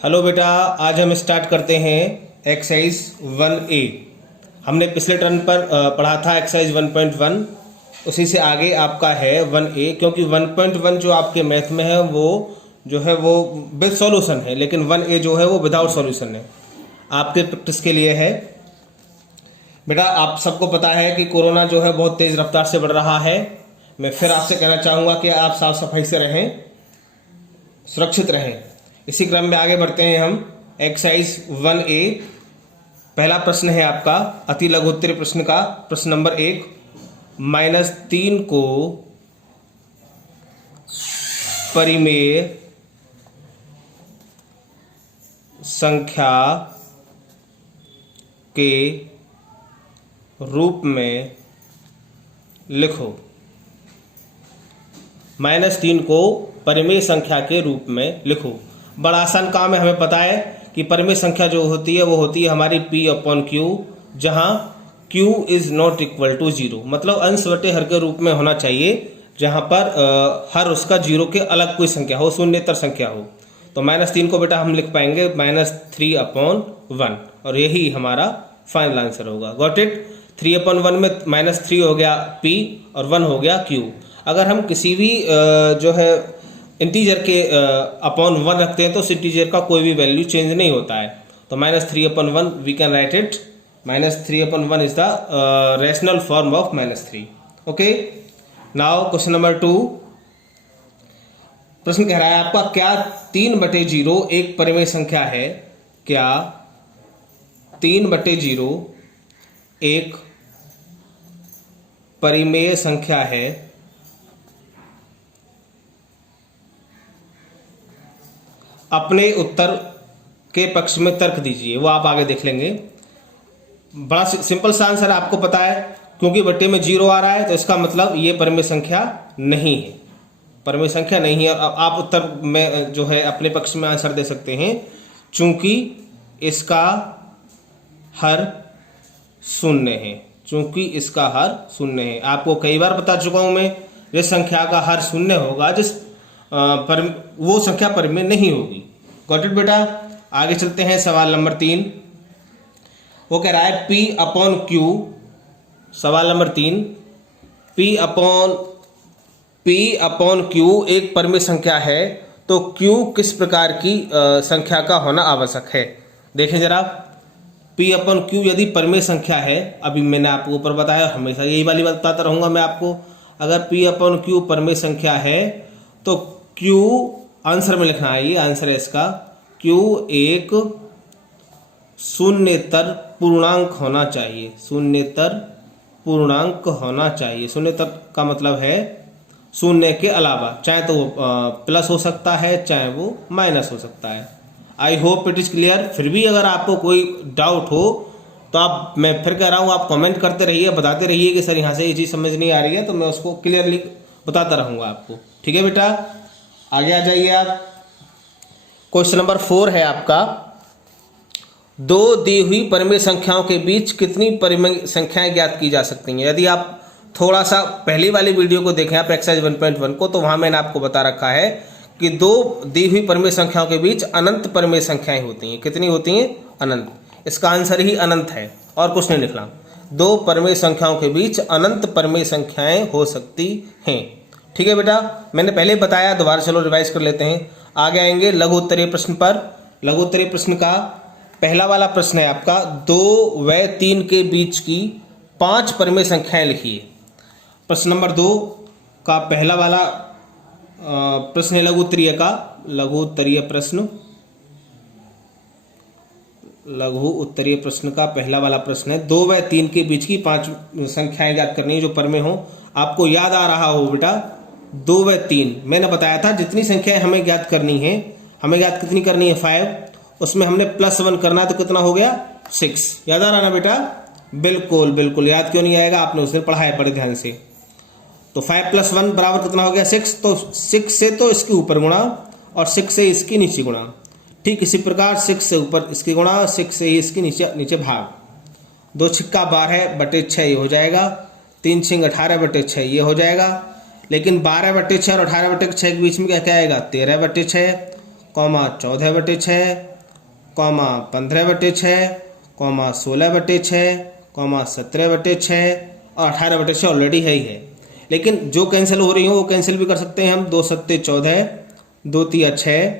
Hello बेटा, आज हम स्टार्ट करते हैं एक्सरसाइज 1A। हमने पिछले टर्न पर पढ़ा था एक्सरसाइज 1.1, उसी से आगे आपका है 1A, क्योंकि 1.1 जो आपके मैथ में है वो जो है वो विद सॉल्यूशन है, लेकिन 1A जो है वो विदाउट सॉल्यूशन है। आपके प्रैक्टिस के लिए है बेटा। आप सबको पता है कि कोरोना जो है बहुत तेज़ रफ्तार से बढ़ रहा है। मैं फिर आपसे कहना चाहूँगा कि आप साफ सफाई से रहें, सुरक्षित रहें। इसी क्रम में आगे बढ़ते हैं हम। एक्सरसाइज 1A, पहला प्रश्न है आपका अति लघुत्तरीय प्रश्न का प्रश्न नंबर 1। -3 को परिमेय संख्या के रूप में लिखो। -3 को परिमेय संख्या के रूप में लिखो। बड़ा आसान काम है। हमें पता है कि परिमेय संख्या जो होती है वो होती है हमारी P/Q, जहां Q is not equal to 0, मतलब अंश बटे हर के रूप में होना चाहिए, जहां पर हर उसका 0 के अलग कोई संख्या हो, शून्येतर संख्या हो। तो -3 को बेटा हम लिख पाएंगे -3/1, और यही हमारा फाइनल आंसर होगा। Got it. 3/1 में -3 हो गया P और 1 हो गया Q। अगर हम किसी भी जो है इंटीजर के अपॉन 1 रखते हैं तो उस इंटीजर का कोई भी वैल्यू चेंज नहीं होता है। तो -3/1 we can write it, -3/1 is the rational form of -3। Okay, now question number 2। प्रश्न कह रहा है आपका, क्या 3/0 एक परिमेय संख्या है? क्या 3/0 एक परिमेय संख्या है? अपने उत्तर के पक्ष में तर्क दीजिए। वो आप आगे देख लेंगे। बड़ा सिंपल सा आंसर आपको पता है, क्योंकि बट्टे में 0 आ रहा है तो इसका मतलब ये परिमेय संख्या नहीं है, परिमेय संख्या नहीं है। आप उत्तर में जो है अपने पक्ष में आंसर दे सकते हैं, चूंकि इसका हर शून्य है, चूंकि इसका हर शून्य है। आपको कई बार बता चुका हूं मैं, जिस संख्या का हर शून्य होगा वो संख्या परिमेय नहीं होगी। गॉट इट बेटा। आगे चलते हैं सवाल नंबर 3। वो कह रहा है P/Q। सवाल नंबर 3, P/Q एक परिमेय संख्या है, तो Q किस प्रकार की संख्या का होना आवश्यक है? देखें जरा, P/Q यदि परिमेय संख्या है, अभी मैंने आपको ऊपर बताया, हमेशा यही वाली बात बताता रहूंगा मैं आपको। अगर P/Q परिमेय संख्या है तो Q आंसर में लिखना है, ये आंसर है इसका, Q एक शून्येतर पूर्णांक होना चाहिए, शून्येतर पूर्णांक होना चाहिए। शून्येतर का मतलब है शून्य के अलावा, चाहे तो वो प्लस हो सकता है, चाहे वो माइनस हो सकता है। I hope it is clear. फिर भी अगर आपको कोई डाउट हो तो मैं फिर कह रहा हूँ, आप कमेंट करते रहिए, बताते रहिए कि सर यहाँ से ये चीज़ समझ नहीं आ रही है, तो मैं उसको क्लियरली बताता रहूँगा आपको। ठीक है बेटा, आगे आ जाइए आप। क्वेश्चन नंबर 4 है आपका, दो दी हुई परिमेय संख्याओं के बीच कितनी परिमेय संख्याएं ज्ञात की जा सकती हैं? यदि आप थोड़ा सा पहली वाली वीडियो को देखें, आप एक्सरसाइज 1.1 को, तो वहां मैंने आपको बता रखा है कि दो दी हुई परिमेय संख्याओं के बीच अनंत परिमेय संख्याएं होती हैं। कितनी होती हैं? अनंत। इसका आंसर ही अनंत है, और कुछ नहीं लिखना। दो परिमेय संख्याओं के बीच अनंत परिमेय संख्याएं हो सकती हैं। ठीक है बेटा, मैंने पहले बताया, दोबारा चलो रिवाइज कर लेते हैं। आगे आएंगे लघु उत्तरीय प्रश्न पर। लघु उत्तरीय प्रश्न का पहला वाला प्रश्न है आपका, 2 व 3 के बीच की 5 परिमेय संख्याएं लिखिए। प्रश्न नंबर 2 का पहला वाला प्रश्न है लघु उत्तरीय का, लघु उत्तरीय प्रश्न, लघु उत्तरीय प्रश्न का पहला वाला प्रश्न है, 2 व 3 के बीच की 5 संख्याएं ज्ञात करनी है जो परिमेय हो। आपको याद आ रहा हो बेटा, 2 व 3 मैंने बताया था, जितनी संख्याएं हमें ज्ञात करनी है, हमें ज्ञात कितनी करनी है? 5। उसमें हमने +1 करना है, तो कितना हो गया? 6। याद आ रहा ना बेटा? बिल्कुल बिल्कुल, याद क्यों नहीं आएगा, आपने उस दिन पढ़ा है बड़े ध्यान से। तो 5 + 1 बराबर कितना हो गया? 6। तो 6 से तो इसके ऊपर गुणा, और 6 से इसकी नीचे गुणा। ठीक इसी प्रकार 6 से ऊपर इसकी गुणा, 6 से इसकी नीचे भाग। 2 छिक्का 12/6 ये हो जाएगा, 3 छिंग 18/6 ये हो जाएगा। लेकिन 12/6 और 18/6 के बीच में क्या क्या आएगा? 13/6, 14/6 कॉमा 15/6, कॉमा 16/6, कॉमा 17/6 और 18/6 ऑलरेडी है ही है। लेकिन जो कैंसिल हो रही हो वो कैंसिल भी कर सकते हैं हम। 2 सत्ते 14, 2 तिया 6,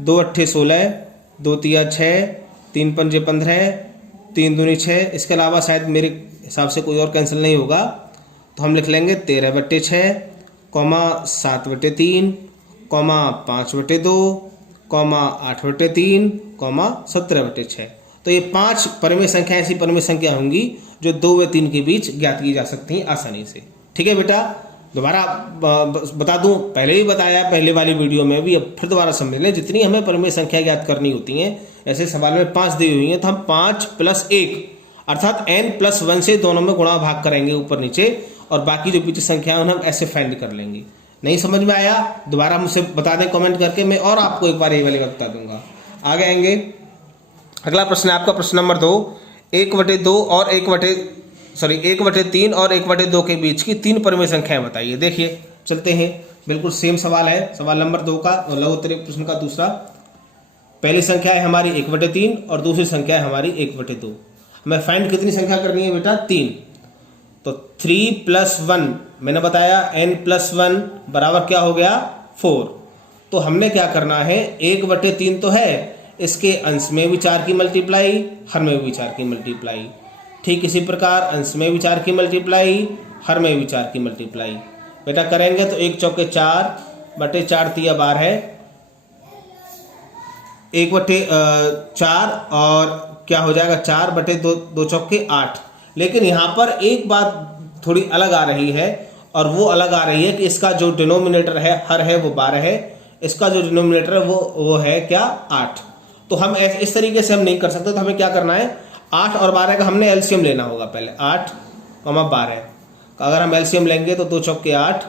2 अट्ठे 16, 2 तिया 6, 3 पंजे 15, 3 दूनी 6। इसके अलावा शायद मेरे हिसाब से कोई और कैंसिल नहीं होगा, तो हम लिख लेंगे 13/6, कॉमा 7/3, कॉमा 5/2, कॉमा 8/3, कॉमा 17/6। तो ये 5 परिमेय संख्या ऐसी परिमेय संख्या होंगी जो 2 व 3 के बीच ज्ञात की जा सकती हैं आसानी से। ठीक है बेटा, दोबारा बता दूं, पहले ही बताया पहले वाली वीडियो में भी, अब फिर दोबारा समझ लें। जितनी हमें परिमेय संख्या ज्ञात करनी होती हैं, ऐसे सवाल में 5 दी हुई हैं, तो हम 5 + 1 अर्थात n+1 से दोनों में गुणा भाग करेंगे ऊपर नीचे, और बाकी जो पीछे संख्या है उन्हें हम ऐसे फाइंड कर लेंगे। नहीं समझ में आया दोबारा मुझसे बता दें कमेंट करके, मैं और आपको एक बार ये वाली बात बता दूंगा। आगे आएंगे, अगला प्रश्न है आपका प्रश्न नंबर 2। 1/2 और 1/3 और 1/2 के बीच की 3 परिमेय संख्याएं बताइए। देखिए चलते हैं, बिल्कुल सेम सवाल है, सवाल नंबर 2 का और लघु उत्तरीय प्रश्न का दूसरा। पहली संख्या है हमारी 1/3 और दूसरी संख्या है हमारी 1/2। हमें फाइंड कितनी संख्या करनी है बेटा? 3। तो 3 + 1 मैंने बताया n+1 बराबर क्या हो गया? 4। तो हमने क्या करना है, 1/3 तो है, इसके अंश में भी 4 की मल्टीप्लाई, हर में भी 4 की मल्टीप्लाई। ठीक इसी प्रकार अंश में भी 4 की मल्टीप्लाई, हर में भी 4 की मल्टीप्लाई। बेटा करेंगे तो 1 चौके 4/4 तिया 12 है, 1/4 और क्या हो जाएगा 4/2 2 चौके 8। लेकिन यहाँ पर एक बात थोड़ी अलग आ रही है, और वो अलग आ रही है कि इसका जो डिनोमिनेटर है हर है वो 12 है, इसका जो डिनोमिनेटर है वो है क्या? 8। तो हम इस तरीके से हम नहीं कर सकते, तो हमें क्या करना है, 8 और 12 का हमने एलसीएम लेना होगा पहले। 8, 12 का अगर हम एलसीएम लेंगे तो 2 चौके 8,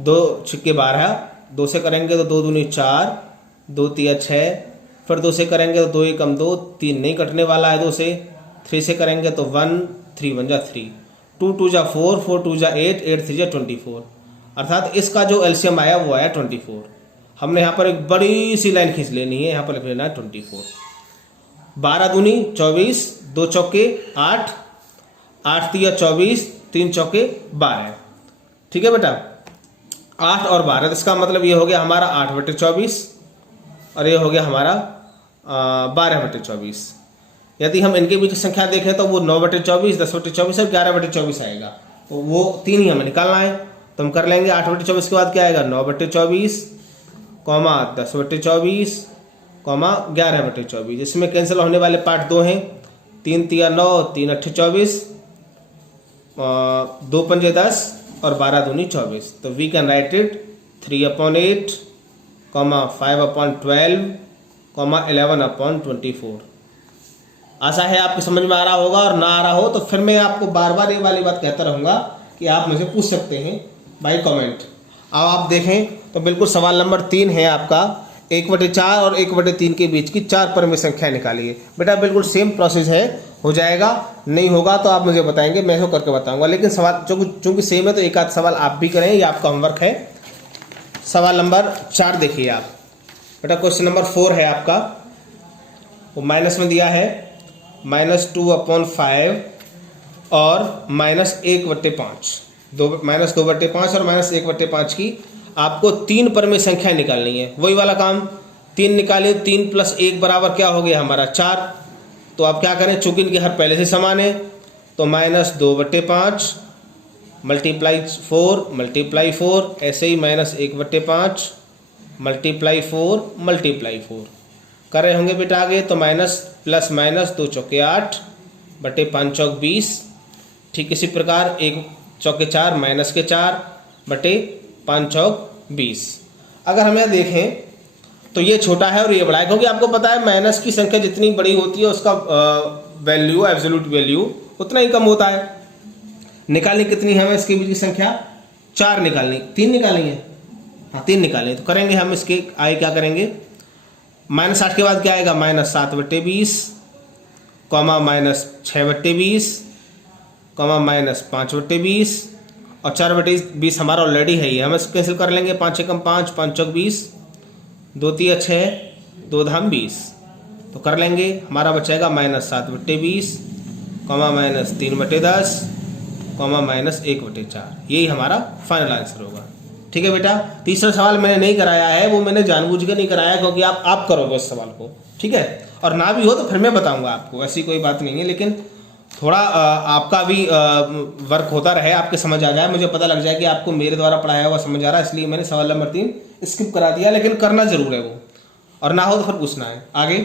2 छिक्के 12, 2 से करेंगे तो 2 दूनी 4, 2 तिया 6, फिर 2 से करेंगे तो 2 एकम 2, 3 नहीं कटने वाला है 2 से। 3 से करेंगे तो 1, 3 1 जा 3, 2 2 जा 4, 4 2 जा 8, 8 3 जा 24। अर्थात इसका जो एलसीएम आया वो आया 24। हमने यहाँ पर एक बड़ी सी लाइन खींच लेनी है, यहाँ पर लिख लेना है 24। 12 दूनी 24, 2 चौके 8, 8 तिया 24, 3 चौके 12। ठीक है बेटा, 8 और 12, तो इसका मतलब ये हो गया हमारा 8/24 और ये हो गया हमारा 12/24। यदि हम इनके बीच संख्या देखें तो वो 9/24, 10/24 और 11/24 आएगा। तो वो 3 ही हमें निकालना है, तो हम कर लेंगे। 8/24 के बाद क्या आएगा? 9/24, 10/24, 11/24। इसमें कैंसिल होने वाले पार्ट 2 हैं, 3 तिया 9, 3 अट्ठे 24, 2 पंजे 10 और 12 दूनी 24। तो वी कैन राइट इट 3/8, 5/12, 11/24। आशा है आपको समझ में आ रहा होगा, और ना आ रहा हो तो फिर मैं आपको बार बार ये वाली बात कहता रहूँगा कि आप मुझे पूछ सकते हैं बाय कमेंट। अब आप देखें तो बिल्कुल सवाल नंबर 3 है आपका, 1/4 और 1/3 के बीच की 4 परिमेय संख्या निकालिए। बेटा बिल्कुल सेम प्रोसेस है, हो जाएगा। नहीं होगा तो आप मुझे बताएंगे, मैं इसको करके बताऊंगा। लेकिन सवाल चूंकि सेम है तो एक आध सवाल आप भी करें, ये आपका होमवर्क है। सवाल नंबर 4 देखिए आप बेटा, क्वेश्चन नंबर 4 है आपका, वो माइनस में दिया है -2/5 और -1/5, -2/5 और -1/5 की आपको 3 परिमेय संख्या निकालनी है। वही वाला काम, 3 निकालिए, 3 + 1 बराबर क्या हो गया हमारा 4। तो आप क्या करें, चूंकि इनके हर पहले से समान है, तो -2/5 मल्टीप्लाई 4 मल्टीप्लाई 4, ऐसे ही -1/5 मल्टीप्लाई 4 मल्टीप्लाई 4 कर रहे होंगे बेटा आगे। तो माइनस प्लस माइनस 2 चौके 8 बटे 5 चौक 20। ठीक इसी प्रकार 1 चौके 4 माइनस के 4 बटे 5 चौक 20। अगर हम यह देखें तो ये छोटा है और ये बड़ा है, क्योंकि आपको पता है माइनस की संख्या जितनी बड़ी होती है उसका वैल्यू, एब्सोल्यूट वैल्यू उतना ही कम होता है। निकालनी कितनी है हमें इसके बीच की संख्या? 4 निकालनी, 3 निकालनी है, हाँ 3 निकालनी। तो करेंगे हम इसके आगे क्या करेंगे, -8 के बाद क्या आएगा, -7/20, -6/20, -5/20 और 4/20 हमारा ऑलरेडी है ही, हम इसको कैंसिल कर लेंगे। 5 एकम 5, 5 चौक 20, 2 तिया 6, 2 धाम 20। तो कर लेंगे। हमारा बचेगा -7/20, -3/10, -1/4। यही हमारा फाइनल आंसर होगा। ठीक है बेटा, तीसरा सवाल मैंने नहीं कराया है, वो मैंने जानबूझ के नहीं कराया क्योंकि आप करोगे उस सवाल को। ठीक है, और ना भी हो तो फिर मैं बताऊंगा आपको, ऐसी कोई बात नहीं है, लेकिन थोड़ा आपका भी वर्क होता रहे, आपके समझ आ जाए, मुझे पता लग जाए कि आपको मेरे द्वारा पढ़ाया हुआ समझ आ रहा है, इसलिए मैंने सवाल नंबर 3 स्किप करा दिया, लेकिन करना जरूर है वो, और ना हो तो फिर पूछना है। आगे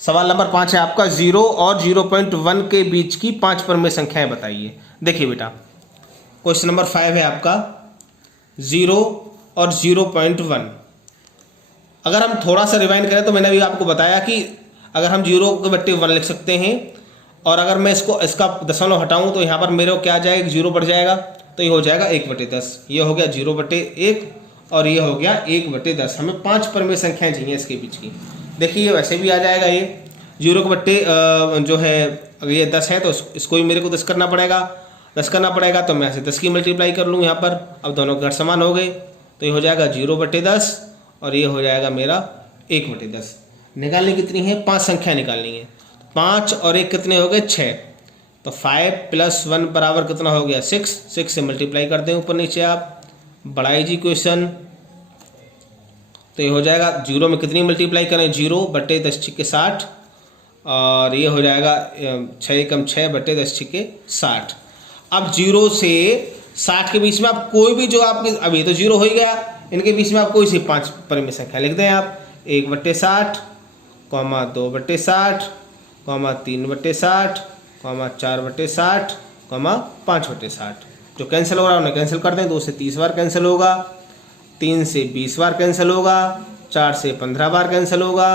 सवाल नंबर 5 है आपका, 0 और 0.1 के बीच की 5 परमेय संख्याएं बताइए। देखिए बेटा, क्वेश्चन नंबर 5 है आपका 0 और 0.1। अगर हम थोड़ा सा रिवाइंड करें तो मैंने अभी आपको बताया कि अगर हम 0/1 लिख सकते हैं, और अगर मैं इसका दशमलव हटाऊं तो यहाँ पर मेरे को क्या आ जाएगा, 0 बढ़ जाएगा, तो ये हो जाएगा 1/10। ये हो गया 0/1 और ये हो गया 1/10। हमें 5 परमेय संख्याएं चाहिए इसके बीच की। देखिए वैसे भी आ जाएगा, ये 0 के बट्टे जो है, अगर ये 10 है तो इसको ही मेरे को 10 करना पड़ेगा, 10 करना पड़ेगा, तो मैं ऐसे 10 की मल्टीप्लाई कर लूँ यहाँ पर। अब दोनों के घट समान हो गए, तो ये हो जाएगा 0/10 और ये हो जाएगा मेरा 1/10। निकालनी कितनी है, 5 संख्या निकालनी है। 5 और 1 कितने हो गए, 6। तो 5 + 1 बराबर कितना हो गया, 6। 6 से मल्टीप्लाई कर दें ऊपर नीचे आप, बढ़ाई जी क्वेश्चन, तो ये हो जाएगा 0 में कितनी मल्टीप्लाई करें, 0/10 × 60, और ये हो जाएगा 6 × 6 / 10 × 60। अब 0 से 60 के बीच में आप कोई भी जो आपके, अभी तो 0 हो ही गया, इनके बीच में आप कोई सी 5 परमेय संख्या लिख दें आप, 1/60, 2/60, 3/60, 4/60, 5/60। जो कैंसिल हो रहा है उन्हें कैंसिल कर दें, 2 से 30 बार कैंसिल होगा, 3 से 20 बार कैंसिल होगा, 4 से 15 बार कैंसिल होगा,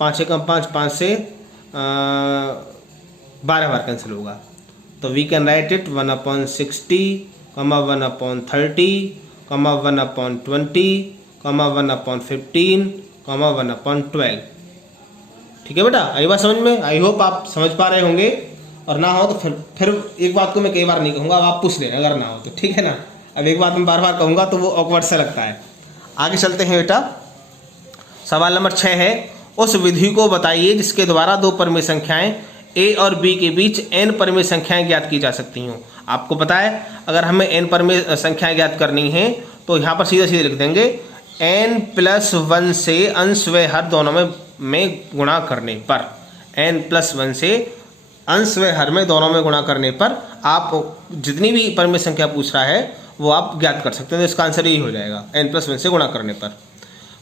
5 से 5, 5 से 12 बार कैंसिल होगा। तो वी कैन राइट इट 1/60, 1/30, 1/20, 1/15, 1/12। ठीक है बेटा, आई बात समझ में? आई होप आप समझ पा रहे होंगे, और ना हो तो फिर एक बात को मैं कई बार नहीं कहूँगा, अब आप पूछ लेना अगर ना हो तो, ठीक है ना। अब एक बात मैं बार बार कहूँगा तो वो ऑकवर्ड सा लगता है। आगे चलते हैं बेटा, सवाल नंबर 6 है, उस विधि को बताइए जिसके द्वारा 2 परमेय संख्याएं a और b के बीच n परमेय संख्याएं ज्ञात की जा सकती हों। आपको पता है अगर हमें n परमेय संख्याएं ज्ञात करनी है तो यहाँ पर सीधे सीधे लिख देंगे, n+1 से अंश व हर दोनों में गुणा करने पर, n+1 से अंश व हर में दोनों में गुणा करने पर आप जितनी भी परमेय संख्या पूछ रहा है वो आप ज्ञात कर सकते हैं। तो इसका आंसर यही हो जाएगा, n+1 से गुणा करने पर।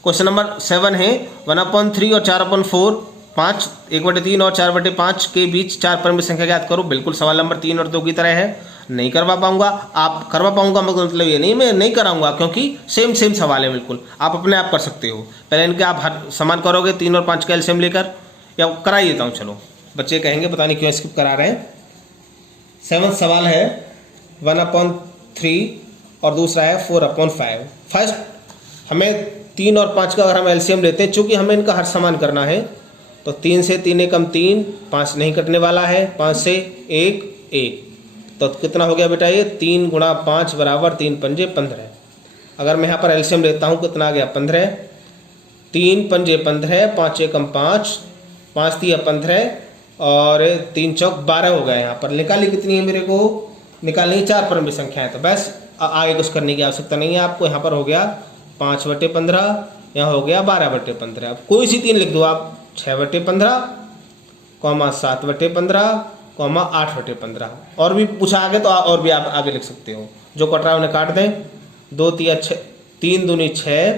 क्वेश्चन नंबर 7 है, 1/3 और 4/4, 5, 1/3 और 4/5 के बीच 4 परमेय संख्या ज्ञात करो। बिल्कुल सवाल नंबर 3 और 2 की तरह है, नहीं करवा पाऊंगा। आप करवा पाऊंगा मतलब ये नहीं, मैं नहीं कराऊंगा, क्योंकि सेम सवाल है बिल्कुल, आप अपने आप कर सकते हो। पहले इनके आप हर समान करोगे 3 और 5 का एलसीएम लेकर, या करा ही देता हूँ, चलो बच्चे कहेंगे पता नहीं क्यों स्किप करा रहे हैं। 7वां सवाल है 1/3 और दूसरा है 4/5। फर्स्ट हमें 3 और 5 का अगर हम एलसीएम लेते हैं, चूंकि हमें इनका हर समान करना है, तो 3 से 3 एकम 3, 5 नहीं कटने वाला है, 5 से 1, 1, तो कितना हो गया बेटा, ये 3 × 5 = 3 × 5 = 15। अगर मैं यहाँ पर एलसीएम लेता हूँ कितना आ गया, 15, 3 × 5 = 15, 5 एकम 5, 5 × 3 = 15 और 3 चौक 12 हो गया। यहाँ पर निकाली कितनी है मेरे को, निकालनी 4 परमेय संख्या है, तो बस आगे कुछ करने की आवश्यकता नहीं है आपको। यहाँ पर हो गया 5/15, यहाँ हो गया 12/15। अब कोई सी 3 लिख दो आप, 6/15, 7/15, 8/15। और भी पूछा आगे तो और भी आप आगे लिख सकते हो, जो कट रहा है उन्हें काट दें। 2 × 6, 3 दूनी 6,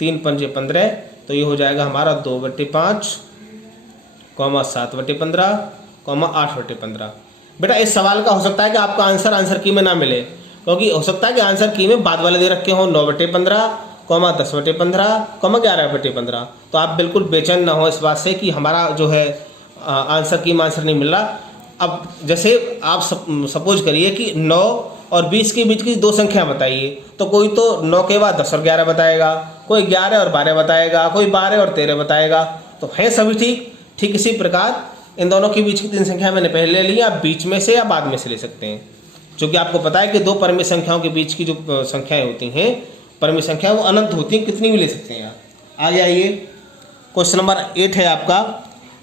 3 × 5 = 15, तो ये हो जाएगा हमारा 2/5, 7/15, 8/15। बेटा इस सवाल का हो सकता है कि आपका आंसर की में ना मिले, क्योंकि हो सकता है कि आंसर की में बाद वाले दे रखे हों 9/15, 10/15, 11/15। तो आप बिल्कुल बेचैन ना हो इस बात से कि हमारा जो है आंसर की में आंसर नहीं मिल रहा। अब जैसे आप सपोज करिए कि 9 और 20 के बीच की 2 संख्या बताइए, तो कोई तो 9 के बाद 10 और 11 बताएगा, कोई 11 और 12 बताएगा, कोई 12 और 13 बताएगा, तो है सभी ठीक इसी प्रकार इन दोनों के बीच की 3 संख्या मैंने पहले ले ली, आप बीच में से या बाद में से ले सकते हैं, क्योंकि आपको पता है कि 2 परमेय संख्याओं के बीच की जो संख्याएं होती हैं, परमेय संख्या वो अनंत होती हैं, कितनी भी ले सकते हैं आप। आगे आइए क्वेश्चन नंबर 8 है आपका,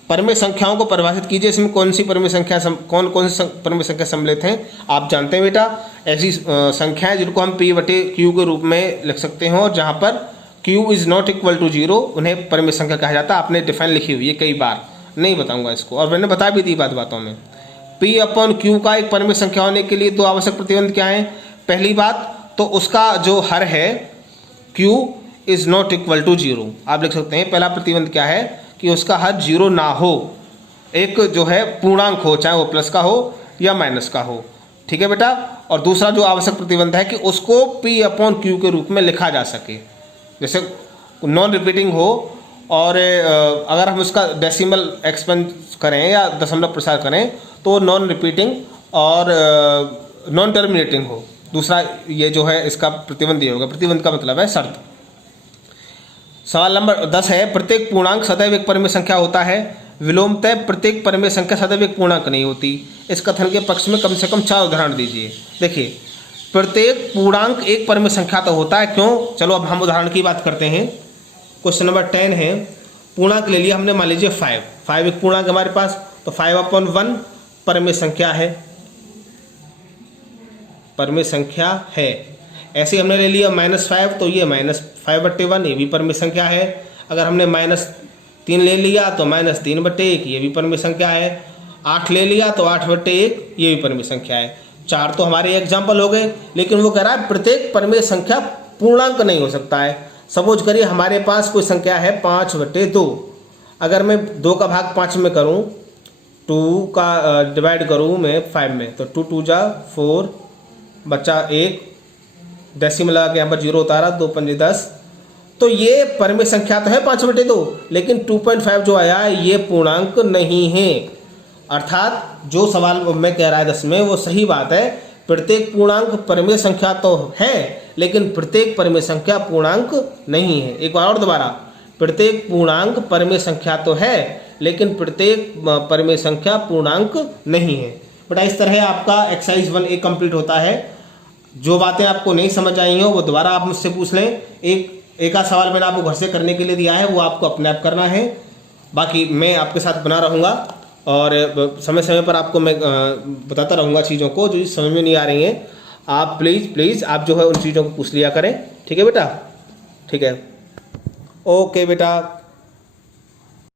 परमेय संख्याओं को परिभाषित कीजिए। इसमें कौन सी परमेय संख्या कौन कौन सी परमेय संख्या सम्मिलित हैं आप जानते हैं बेटा। ऐसी संख्याएं जिनको हम p बटे q के रूप में लिख सकते हैं और जहां पर q is not equal to 0 उन्हें परमेय संख्या कहा जाता है। आपने डिफाइन लिखी हुई है कई बार, नहीं बताऊंगा इसको, और मैंने बता भी दी बातों में। p अपॉन q का एक परमेय संख्या होने के लिए दो आवश्यक प्रतिबंध क्या है। पहली बात तो उसका जो हर है q is not equal to 0, आप लिख सकते हैं। पहला प्रतिबंध क्या है कि उसका हर 0 ना हो, एक जो है पूर्णांक हो, चाहे वो प्लस का हो या माइनस का हो, ठीक है बेटा। और दूसरा जो आवश्यक प्रतिबंध है कि उसको p अपॉन q के रूप में लिखा जा सके, जैसे नॉन रिपीटिंग हो और अगर हम उसका डेसिमल एक्सपेंड करें या दशमलव प्रसार करें तो नॉन रिपीटिंग और नॉन टर्मिनेटिंग हो। दूसरा ये जो है इसका प्रतिबंध ये होगा, प्रतिबंध का मतलब है शर्त। सवाल नंबर 10 है, प्रत्येक पूर्णांक सदैव एक परमेय संख्या होता है। विलोमतः प्रत्येक परमेय संख्या सदैव एक पूर्णांक नहीं होती। इस कथन के पक्ष में कम से कम 4 उदाहरण दीजिए। देखिए, प्रत्येक पूर्णांक एक परमेय संख्या तो होता है, क्यों? चलो अब हम उदाहरण की बात करते हैं। क्वेश्चन नंबर 10 है, पूर्णांक ले लिया हमने, मान लीजिए 5 एक पूर्णांक हमारे पास, तो 5/1 परमेय संख्या है, परमेय संख्या है। ऐसे हमने ले लिया -5, तो ये -5/1 ये भी परमेय संख्या है। अगर हमने -3 ले लिया तो -3/1 ये भी परमेय संख्या है। 8 ले लिया तो 8/1 ये भी परमेय संख्या है। 4 तो हमारे एग्जाम्पल हो गए, लेकिन वो कह रहा है प्रत्येक परमेय संख्या पूर्णांक नहीं हो सकता है। सपोज करिए हमारे पास कोई संख्या है 5/2, अगर मैं 2 का भाग 5 में करूं, 2 का डिवाइड करूं मैं 5 में, तो 2 2 जा 4 बच्चा 1, डेसिमल लगा के यहाँ पर 0 उतारा, 2 5 10, तो ये परमेय संख्या तो है 5/2, लेकिन 2.5 जो आया है ये पूर्णांक नहीं है। अर्थात जो सवाल मैं कह रहा है 10 में वो सही बात है, प्रत्येक पूर्णांक परमेय संख्या तो है लेकिन प्रत्येक परमेय संख्या पूर्णांक नहीं है। एक बार और दोबारा, प्रत्येक पूर्णांक परमेय संख्या तो है लेकिन प्रत्येक परमेय संख्या पूर्णांक नहीं है। बेटा इस तरह आपका एक्सरसाइज 1A कंप्लीट होता है। जो बातें आपको नहीं समझ आई हो वो दोबारा आप मुझसे पूछ लें। एक आध सवाल मैंने आपको घर से करने के लिए दिया है, वो आपको अपने आप करना है। बाकी मैं आपके साथ बना रहूँगा और समय समय पर आपको मैं बताता रहूँगा चीज़ों को जो समझ में नहीं आ रही हैं। आप प्लीज़ आप जो है उन चीज़ों को पूछ लिया करें, ठीक है बेटा? ठीक है, ओके बेटा।